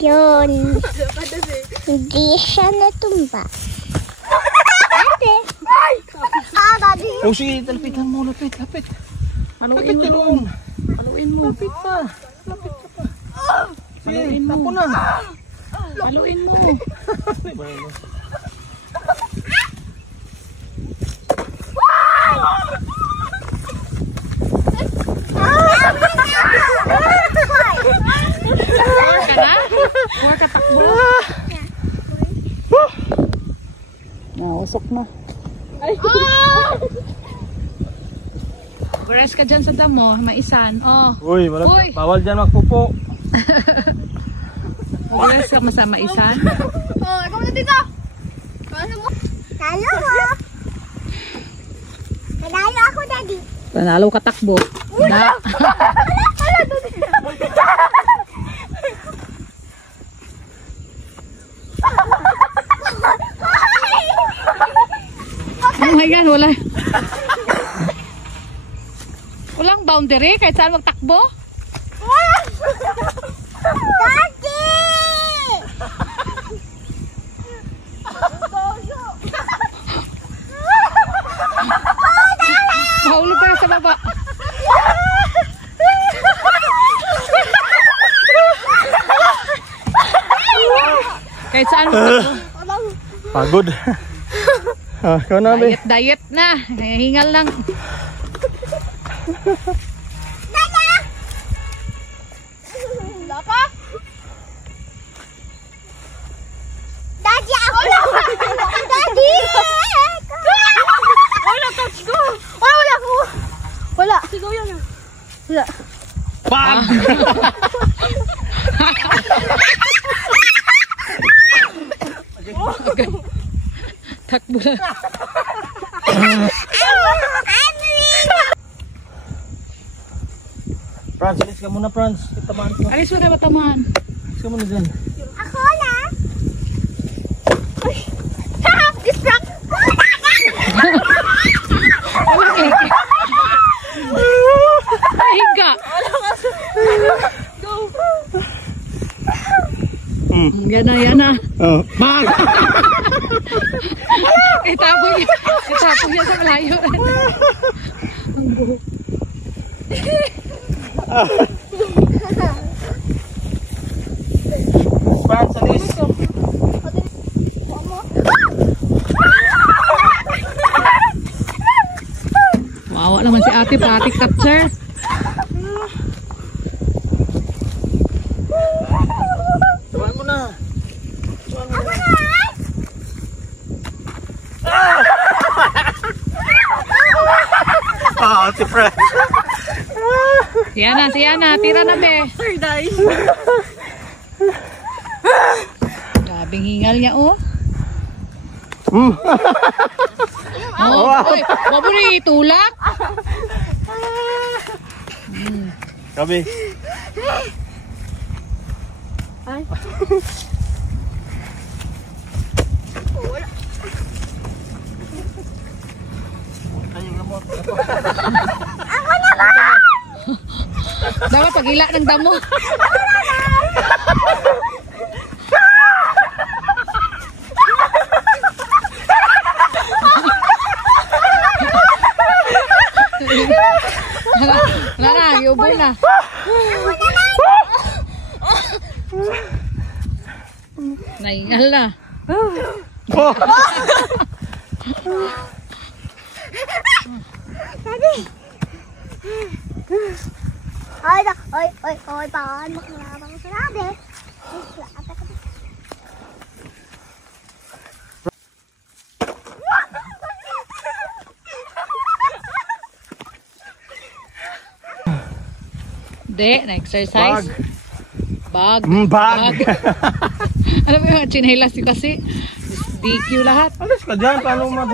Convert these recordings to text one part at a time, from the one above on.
Yun. Hindi siya natumba. Ate. Daddy. Oh, sige, lapitan mo, lapit. Haluin mo doon. Haluin mo. Lapit pa. Lapit ka pa. Sige, Haluin mo. tapo na. Haluin mo. Huwag ka na? Huwag ka takbo. Usok na. Rest ka dyan sa damo, maisan. Oh. Uy, Uy. bawal dyan magpupo. Rest ka sa maisan. Oh, ikaw na dito. Ano mo? Talo mo. Talo ako, Daddy. Panalo ka takbo. Na. Oh my God, walang boundary kahit saan magtakbo. Daddy! Mahulog ka na sa baba. Kahit saan magtakbo. Pagod. Ikaw na, be. Diet na. Hingal lang. Daddy, ako lang! Daddy! Wala, touch ko! Wala ko! Wala. Sigaw yan ah. Wala. Pag! Takbo lang. Franz, alis ka muna, Franz. Tamaan ko. Alis mo na matamaan. Alis ka muna dyan. Ako lang! Stop! Distract! Higa. Yan na. Oh, pag! Itapon niya sa malayo. Ang buhok. Franz, alis. Wawa naman si ate, pratik capture. Tamaan mo na. Ako na! Si Franz. Siya na, tira na be. Sir, guys. Grabing hingal niya oh. Oy, wag mo rin itulak. Gabi. Ay. Dapat pagila ng damo. Nana, yubo na. Naingal na. Oy, paano makalabang sa labi? Hindi, na-exercise. Bag. Bag. Alam mo yung chinelas yung kasi. DQ lahat. Alis ka dyan. Paano mo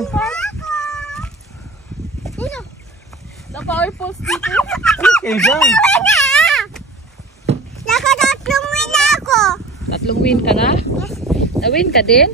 Na-power post dito. Alis kayo dyan. Nakatatlong win na ako. 3 win ka na? Na-win ka din?